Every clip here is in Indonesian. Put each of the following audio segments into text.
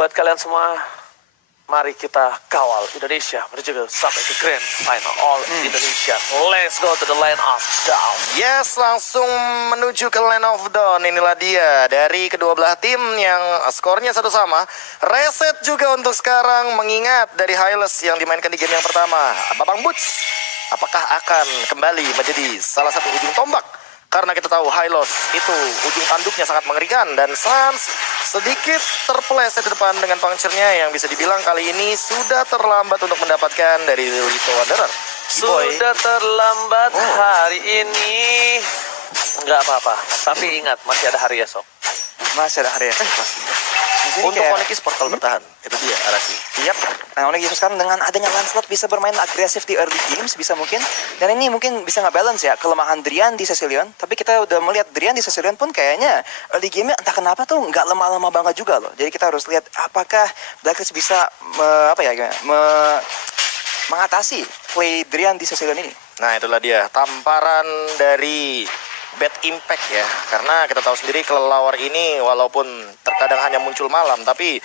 Buat kalian semua, mari kita kawal Indonesia menuju sampai ke Grand Final All Indonesia. Let's go to the line of down. Yes, langsung menuju ke line of down. Inilah dia dari kedua belah tim yang skornya satu sama. Reset juga untuk sekarang mengingat dari Hylos yang dimainkan di game yang pertama. Babang Boots, apakah akan kembali menjadi salah satu ujung tombak? Karena kita tahu Hylos itu ujung tanduknya sangat mengerikan. Dan Sans sedikit terpeleset di depan dengan puncture-nya yang bisa dibilang kali ini sudah terlambat untuk mendapatkan dari Little Wanderer. Sudah terlambat hari ini. Nggak apa-apa, tapi ingat masih ada hari esok. Masih ada hari esok. Untuk Onyx Esports kalau bertahan, itu dia Arasi. Yap. Nah, Onyx Esports sekarang dengan adanya Lancelot bisa bermain agresif di early games bisa mungkin. Dan ini mungkin bisa nggak balance ya kelemahan Drian di Cecilion. Tapi kita udah melihat Drian di Cecilion pun kayaknya early game-nya entah kenapa tuh nggak lemah-lemah banget juga loh. Jadi kita harus lihat apakah Blacklist bisa mengatasi play Drian di Cecilion ini. Nah, itulah dia tamparan dari Bad Impact ya. Karena kita tahu sendiri kelelawar ini walaupun terkadang hanya muncul malam, tapi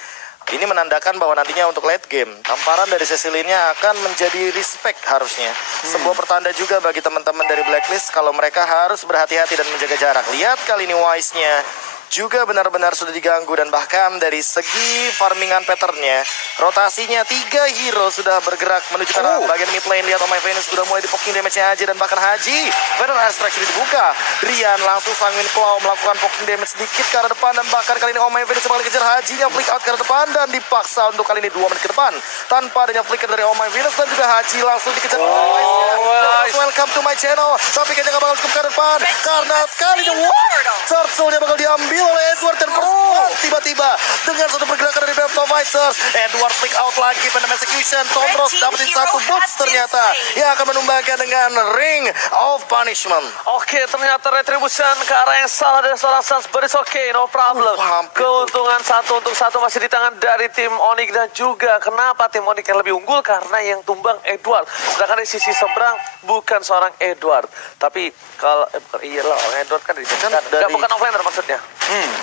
ini menandakan bahwa nantinya untuk late game tamparan dari Cecilinya akan menjadi respect harusnya. Sebuah pertanda juga bagi teman-teman dari Blacklist kalau mereka harus berhati-hati dan menjaga jarak. Lihat kali ini Wise-nya juga benar-benar sudah diganggu dan bahkan dari segi farmingan patternnya rotasinya 3 hero sudah bergerak menuju ke arah bagian mid lane. Lihat My Venus sudah mulai di-poking damage-nya Haji dan bahkan Haji Venom Extraction dibuka. Drian langsung Sanguine Claw melakukan poking damage sedikit ke arah depan dan bahkan kali ini My Venus kembali kejar Haji-nya flick out ke arah depan dan dipaksa untuk kali ini 2 menit ke depan tanpa adanya flicker dari My Venus dan juga Haji langsung dikejar welcome to my channel, tapi kayaknya gak bakal cukup ke depan karena kali ini Turtle-nya bakal diambil oleh Edward dan tiba-tiba dengan satu pergerakan dari Baptist Fighters, Edward flick out lagi pada execution. Tomros dapetin satu boots ternyata yang akan menumbangkan dengan Ring of Punishment. Oke, ternyata retribution ke arah yang salah dari seorang Sans, but it's okay, no problem. Keuntungan 1-1 masih di tangan dari tim Onyx dan juga kenapa tim Onyx yang lebih unggul karena yang tumbang Edward. Sedangkan di sisi seberang bukan seorang Edward, tapi kalau iyalah orang Edward kan bukan offlaner maksudnya.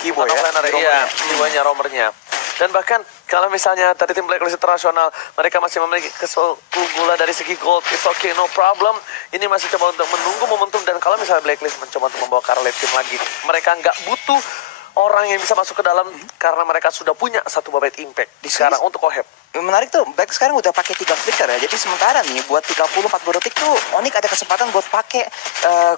Keyboard ya. Offlaner, iya, keyboardnya romernya. Dan bahkan kalau misalnya tadi tim Blacklist Internasional mereka masih memiliki keunggulan dari segi gold, it's okay, no problem. Ini masih coba untuk menunggu momentum dan kalau misalnya Blacklist mencoba untuk membawa ke arah late game lagi, mereka nggak butuh orang yang bisa masuk ke dalam karena mereka sudah punya satu Bad Impact di sekarang untuk Oheb. Menarik tuh, Black sekarang udah pakai 3 flicker ya. Jadi sementara nih buat 30-40 detik tuh Onyx ada kesempatan buat pakai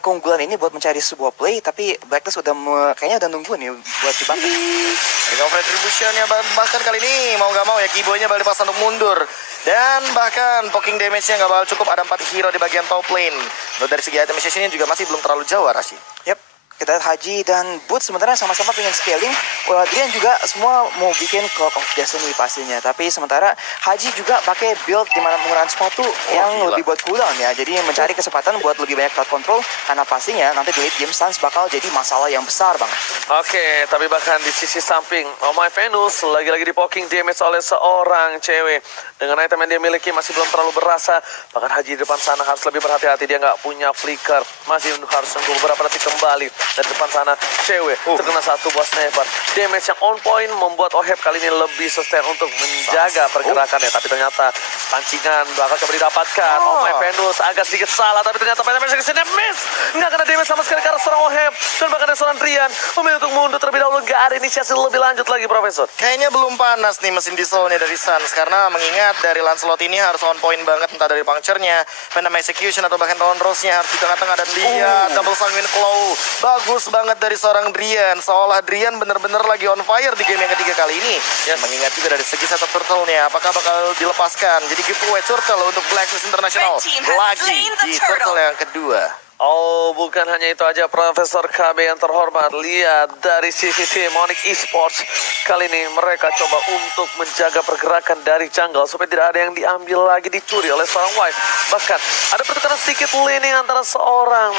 keunggulan ini buat mencari sebuah play, tapi Blacklist udah kayaknya udah nunggu nih buat dibantu. Ring of Retribution-nya bahkan kali ini mau gak mau ya keyboardnya balik pas untuk mundur. Dan bahkan poking damage-nya gak bakal cukup, ada 4 hero di bagian top lane. Lalu dari segi item ini juga masih belum terlalu jauh Rashi. Yap. Kita lihat Haji dan Boots sebenarnya sama-sama pengen scaling. Drian juga semua mau bikin Clock of Destiny pastinya. Tapi sementara Haji juga pakai build di mana menggunakan sepatu yang lebih buat cooldown ya. Jadi mencari kesempatan buat lebih banyak crowd control. Karena pastinya nanti di late game Sans bakal jadi masalah yang besar banget. Oke, tapi bahkan di sisi samping My Venus lagi-lagi di-poking damage oleh seorang cewek. Dengan item yang dia miliki masih belum terlalu berasa. Bahkan Haji di depan sana harus lebih berhati-hati. Dia nggak punya flicker. Masih harus tunggu beberapa detik kembali. Dari depan sana cewek terkena satu buah sniper. Damage yang on point membuat Oheb kali ini lebih sustain untuk menjaga pergerakannya. Tapi ternyata pancingan bakal coba didapatkan. My Venus agak sedikit salah, tapi ternyata damage kesini miss. Nggak kena damage sama sekali karena seorang Oheb. Dan bahkan ada seorang Drian memilih untuk mundur terlebih dahulu. Nggak ada inisiasi lebih lanjut lagi, Profesor. Kayaknya belum panas nih mesin dieselnya dari Sans, karena mengingat dari Lancelot ini harus on point banget, entah dari puncture-nya, Venom Execution atau bahkan Round Rose-nya harus di tengah-tengah. Dan lihat double Sanguine Claw, bagus banget dari seorang Drian, seolah Drian bener-bener lagi on fire di game yang ketiga kali ini. Mengingat juga dari segi setup turtle-nya, apakah bakal dilepaskan jadi giveaway turtle untuk Blacklist International lagi di turtle yang kedua. Oh, bukan hanya itu aja, Profesor KB yang terhormat. Lihat dari sisi tim Onyx Esports. Kali ini mereka coba untuk menjaga pergerakan dari jungle supaya tidak ada yang diambil lagi, dicuri oleh seorang wife. Bahkan ada pertukaran sedikit laning antara seorang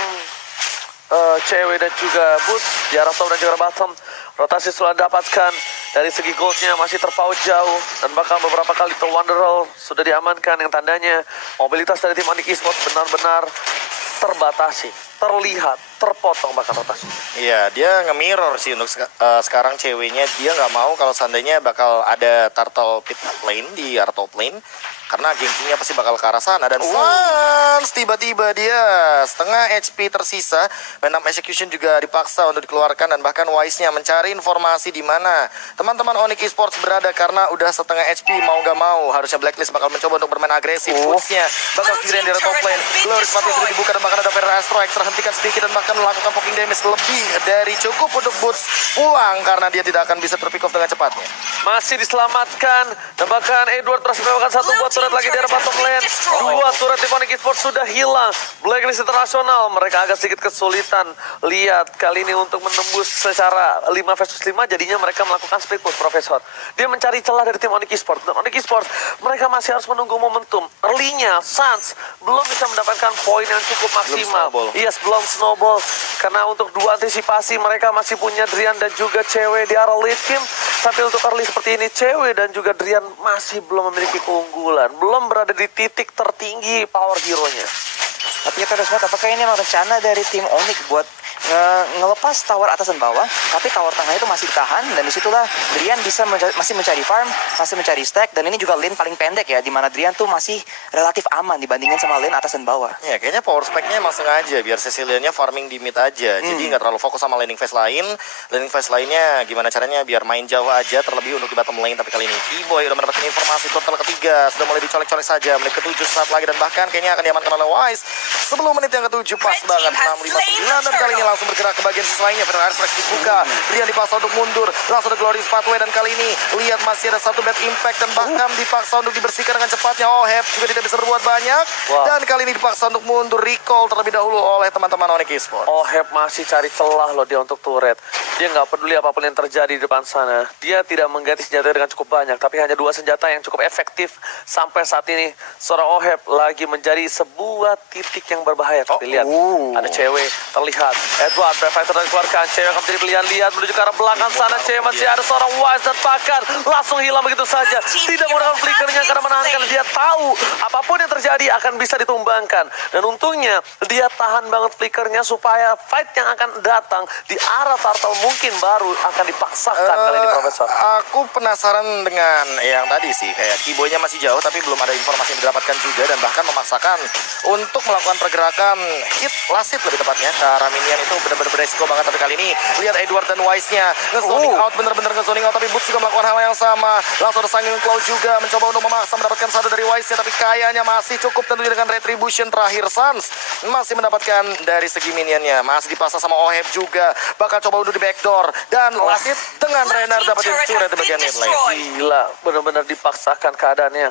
cewek dan juga Boots di arah top dan juga bottom. Rotasi sudah dapatkan. Dari segi goldnya masih terpaut jauh. Dan bahkan beberapa kali The Wanderer sudah diamankan. Yang tandanya mobilitas dari tim Onyx Esports benar-benar terbatasi. terlihat terpotong bahkan rotasi. Iya, dia nge-mirror sih untuk sekarang ceweknya. Dia nggak mau kalau seandainya bakal ada turtle pit lane di turtle lane. Karena gengsinya pasti bakal ke arah sana. Dan Sans tiba-tiba dia setengah HP tersisa. Venom Execution juga dipaksa untuk dikeluarkan. Dan bahkan Wise-nya mencari informasi di mana teman-teman Onyx Esports berada. Karena udah setengah HP mau nggak mau. Harusnya Blacklist bakal mencoba untuk bermain agresif. Boots-nya bakal sendirian di top lane. Glorious Party sudah dibuka dan bahkan ada Fire Strike terhentikan sedikit. Dan bahkan melakukan poking damage lebih dari cukup untuk Boots pulang. Karena dia tidak akan bisa terpick off dengan cepatnya. Masih diselamatkan. Dan bahkan Edward berhasil melakukan satu buat turret lagi di arah bottom lane. Dua turret tim Onyx Esports sudah hilang. Blacklist Internasional mereka agak sedikit kesulitan. Lihat kali ini untuk menembus secara 5 versus 5 jadinya mereka melakukan split push, Profesor. Dia mencari celah dari tim Onyx Esports. Dan Onyx Esports mereka masih harus menunggu momentum. Early-nya Sans belum bisa mendapatkan poin yang cukup maksimal. Yes, belum snowball. Karena untuk dua antisipasi mereka masih punya Drian dan juga Cewek di arah late game. Tapi untuk early seperti ini Cewek dan juga Drian masih belum memiliki keunggulan. Belum berada di titik tertinggi power hero-nya. Tapi kita harus lihat apakah ini memang rencana dari tim Onyx buat ngelepas tower atas dan bawah, tapi tower tengah itu masih ditahan, dan disitulah Drian bisa masih mencari farm, masih mencari stack, dan ini juga lane paling pendek ya, dimana Drian tuh masih relatif aman dibandingin sama lane atas dan bawah. Ya, kayaknya power spec-nya emang sengaja biar Cecilianya farming di mid aja. Jadi nggak terlalu fokus sama laning phase lain. Laning phase lainnya gimana caranya biar main jauh aja, terlebih untuk di bottom lane. Tapi kali ini Keyboy udah mendapatkan informasi total ketiga, sudah mulai dicolek-colek saja. Menit ke-7 saat lagi, dan bahkan kayaknya akan diamankan oleh Wise sebelum menit yang ke-7. Pas banget 6:59, dan kali ini langsung bergerak ke bagian sisi lainnya. Fire Strike dibuka, Drian dipaksa untuk mundur, langsung ada Glorious Pathway, dan kali ini lihat masih ada satu bad impact dan bahkan dipaksa untuk dibersihkan dengan cepatnya. Oheb juga tidak bisa berbuat banyak. Dan kali ini dipaksa untuk mundur, recall terlebih dahulu oleh teman-teman Onyx Esports. Oheb masih cari celah loh dia untuk turret. Dia nggak peduli apapun yang terjadi di depan sana. Dia tidak mengganti senjata dengan cukup banyak, tapi hanya dua senjata yang cukup efektif sampai saat ini. Seorang Oheb lagi menjadi sebuah titik yang berbahaya. Tapi lihat, ada Cewek terlihat. Edward, Fighter dikeluarkan. Cewek akan menjadi pilihan. Lihat menuju ke arah belakang sana. Cewek masih ada seorang Wise dan bahkan langsung hilang begitu saja. Tidak menggunakan flickernya karena menahankan. Dia tahu apapun yang terjadi akan bisa ditumbangkan. Dan untungnya dia tahan banget flickernya supaya fight yang akan datang di arah Turtle mungkin baru akan dipaksakan kali ini, Profesor. Aku penasaran dengan yang tadi sih, kayak Keyboy-nya masih jauh tapi belum ada informasi yang didapatkan juga, dan bahkan memaksakan untuk melakukan pergerakan hit last hit lebih tepatnya ke arah minion. Itu benar-benar beresiko banget. Tapi kali ini lihat Edward dan Wise-nya nge-zoning out, bener-bener nge-zoning out. Tapi Boots juga melakukan hal yang sama. Langsung ada Sanging Cloud juga mencoba untuk memaksa mendapatkan satu dari Wise-nya, tapi kayaknya masih cukup tentunya dengan Retribution. Terakhir Sans masih mendapatkan dari segi minionnya, masih dipaksa sama Oheb juga, bakal coba untuk di backdoor, dan last hit dengan Renner dapetin turret di bagian mid lane. Gila, benar-benar dipaksakan keadaannya.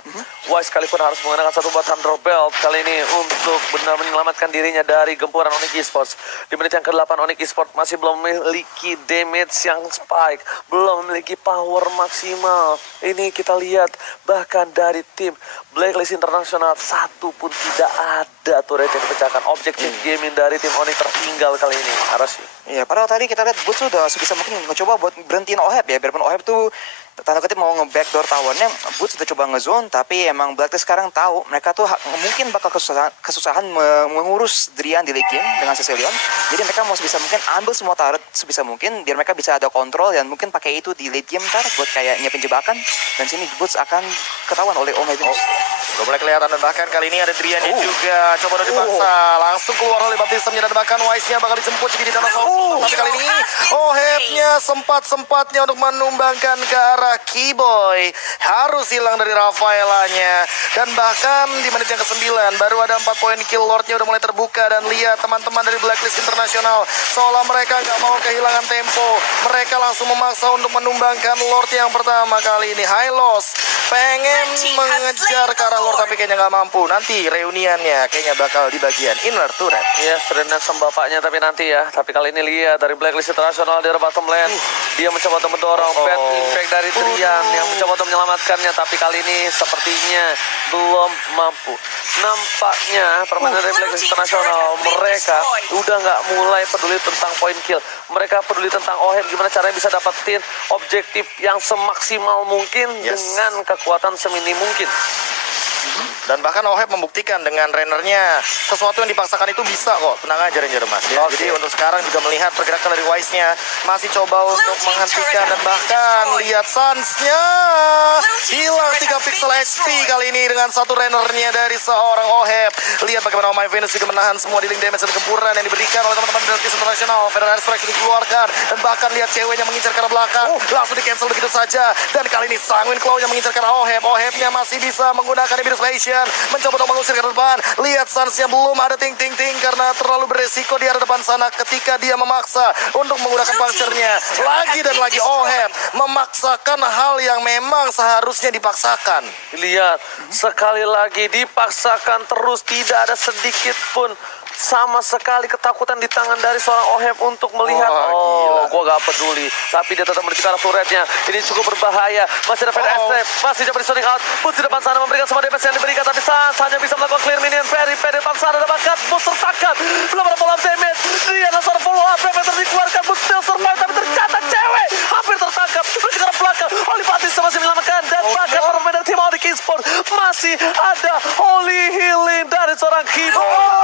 Wise sekalipun harus menggunakan satu buat Thunder Belt kali ini untuk benar menyelamatkan dirinya dari gempuran Onyx Esports. Di menit yang ke-8 Onyx Esports masih belum memiliki damage yang spike, belum memiliki power maksimal. Ini kita lihat bahkan dari tim Blacklist Internasional satu pun tidak ada turret yang dipecahkan. Objektif gaming dari tim Onyx tertinggal kali ini. Harus sih. Iya, padahal tadi kita lihat Boots sudah sebisa mungkin mencoba buat berhentiin Oheb ya, biarpun Oheb tuh tanda kutip mau nge-backdoor towernya. Boots sudah coba nge-zone, tapi emang Blacklist sekarang tahu mereka tuh mungkin bakal kesusahan mengurus Drian di late game dengan Cecilion. Jadi mereka mau sebisa mungkin ambil semua turret sebisa mungkin biar mereka bisa ada kontrol, dan mungkin pakai itu di late game ntar buat kayak nyiapin jebakan. Dan sini Boots akan ketahuan oleh Oheb. Udah mulai kelihatan, dan bahkan kali ini ada Drian juga coba udah dipaksa langsung keluar oleh baptismnya, dan bahkan Wise-nya bakal dijemput jadi di dalam tapi kali ini Oheb-nya sempat-sempatnya untuk menumbangkan ke arah Keyboy, harus hilang dari Rafaelanya. Dan bahkan di menit yang ke-9 baru ada 4 poin kill, Lord-nya udah mulai terbuka, dan lihat teman-teman dari Blacklist Internasional seolah mereka nggak mau kehilangan tempo, mereka langsung memaksa untuk menumbangkan Lord yang pertama. Kali ini Hylos pengen mengejar ke arah Lord tapi kayaknya nggak mampu. Nanti reuniannya kayaknya bakal di bagian inner turret. Ya, Serena sama bapaknya tapi nanti ya. Tapi kali ini lihat dari Blacklist Internasional di bottom lane. Dia mencoba untuk mendorong bad impact dari Drian yang mencoba untuk menyelamatkannya, tapi kali ini sepertinya belum mampu. Nampaknya permainan dari Blacklist Internasional mereka udah nggak mulai peduli tentang point kill. Mereka peduli tentang Oheb, gimana caranya bisa dapetin objektif yang semaksimal mungkin dengan kekuatan seminim mungkin. Dan bahkan OHEP membuktikan dengan Rennernya sesuatu yang dipaksakan itu bisa kok. Tenang aja Ranger Mas ya. Oke. Jadi untuk sekarang juga melihat pergerakan dari Wise-nya masih coba untuk menghentikan dan bahkan lihat Suns-nya hilang 3 pixel HP kali ini dengan satu Rennernya dari seorang OHEP. Lihat bagaimana My Venus juga menahan semua dealing damage dan gempuran yang diberikan oleh teman-teman dari Team International. Federal Strike dikeluarkan dan bahkan lihat ceweknya mengincar ke arah belakang langsung di cancel begitu saja. Dan kali ini Sanguine Claw-nya mengincar ke arah OHEP. OHEP-nya masih bisa menggunakan Ibis Passion mencoba untuk mengusir ke depan. Lihat Suns-nya belum ada ting-ting-ting karena terlalu beresiko di arah depan sana ketika dia memaksa untuk menggunakan puncture-nya. Lagi dan lagi OHEP memaksakan hal yang memang seharusnya dipaksakan. Lihat, sekali lagi dipaksakan terus, tidak ada sedikit pun sama sekali ketakutan di tangan dari seorang OHEP untuk melihat. Wah, Oh, gila. gua gak peduli. Tapi dia tetap menuju ke arah turretnya. Ini cukup berbahaya. Masih ada Fed Escape, masih coba di sounding out. Boots di depan sana memberikan semua damage yang diberikan. Tapi Sans hanya bisa melakukan clear minion. Ferry di depan sana ada bakat. Boots tertangkap. Belum ada follow up damage. Dia langsung follow up. Peter dikeluarkan. Boots still survive. Tapi ternyata cewek hampir tertangkap. Menuju ke arah belakang. Oli Batista masih menyelamatkan. Dan bahkan para pemain dari tim Audi Kingsport masih ada Holy Healing dari seorang keyboard.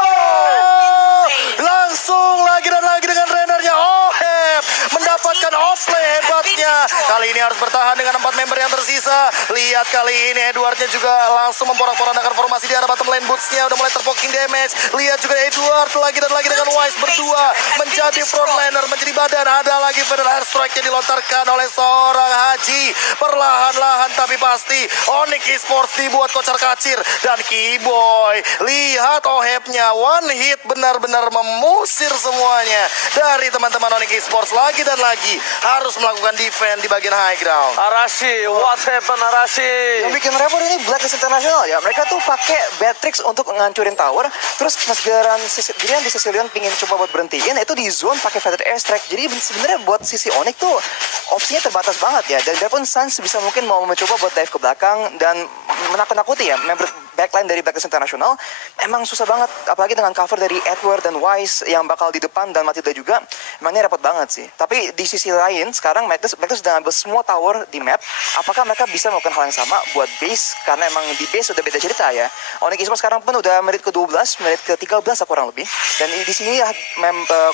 Langsung lagi dan lagi dengan Rennernya OHEP mendapatkan offlay hebatnya. Kali ini harus bertahan dengan 4 member yang tersisa. Lihat kali ini Edwardnya juga langsung memporak-porandakan formasi di arah bottom lane. Boots-nya udah mulai terpoking damage. Lihat juga Edward lagi dan lagi dengan Wise berdua menjadi frontliner, menjadi badan. Ada lagi Federal Strike yang dilontarkan oleh seorang Haji. Perlahan-lahan tapi pasti Onyx Esports dibuat kocar-kacir. Dan Keyboy, lihat OHEP-nya one hit benar-benar memusir semuanya dari teman-teman Onyx Esports. Lagi dan lagi harus melakukan defense di bagian high ground. Arashi, what happened Arashi? Yang bikin repot ini Blacklist International ya. Mereka tuh pakai Batrix untuk ngancurin tower. Terus pas giliran di sisi Leon pingin coba buat berhentiin, itu di zone pakai Feather Airstrike. Jadi sebenarnya buat sisi Onyx tuh opsinya terbatas banget ya. Dan biarpun Suns bisa mungkin mau mencoba buat dive ke belakang dan menakut-nakuti ya member backline dari Blacklist International, emang susah banget. Apalagi dengan cover dari Edward dan Wise yang bakal di depan dan Matilda juga. Emangnya repot banget sih. Tapi di sisi lain sekarang Blacklist sudah ngambil semua tower di map. Apakah mereka bisa melakukan hal yang sama buat base? Karena emang di base udah beda cerita ya. Onyx Esports sekarang pun udah menit ke-12, menit ke-13 kurang lebih. Dan di sini ya,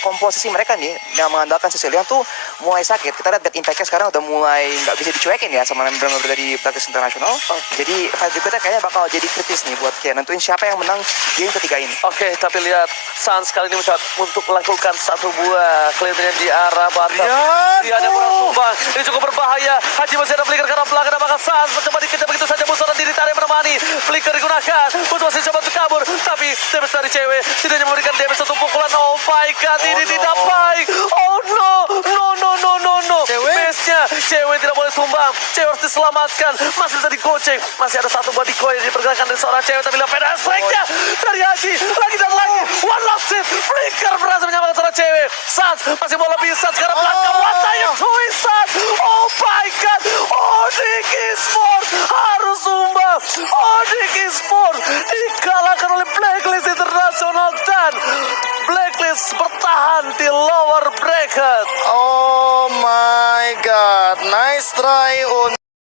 komposisi mereka nih yang mengandalkan Sicilian tuh mulai sakit. Kita lihat Bad Impact-nya sekarang udah mulai nggak bisa dicuekin ya sama member-member dari Blacklist International. Jadi fight berikutnya kayaknya bakal jadi kritis nih buat kayak nentuin siapa yang menang game ketiga ini. Oke, tapi lihat Suns kali ini mencoba untuk melakukan satu buah clearing di arah bottom. Dia ada kurang tumbang. Ini cukup berbahaya. Haji masih ada flicker ke arah belakang. Dan bahkan Suns mencoba dikejar begitu saja. Bus orang diri tarik menemani. Flicker digunakan. Bus masih coba untuk kabur. Tapi damage dari cewek tidak hanya memberikan damage satu pukulan. Oh my god, ini tidak baik. Oh no, no. Base-nya cewek tidak boleh tumbang. Cewek harus diselamatkan. Masih bisa digoceng. Masih ada satu buah decoy yang dipergerakan dari seorang cewek. Tapi lihat pedal strike-nya dari Haji. Lagi dan lagi. One last hit. Flicker berhasil menyelamatkan seorang cewek. Suns masih mau lebih. Suns sekarang belakang. What are you doing, Suns? Oh my god. Onyx Esports harus tumbang. Onyx Esports dikalahkan oleh Blacklist International dan Blacklist bertahan di lower bracket.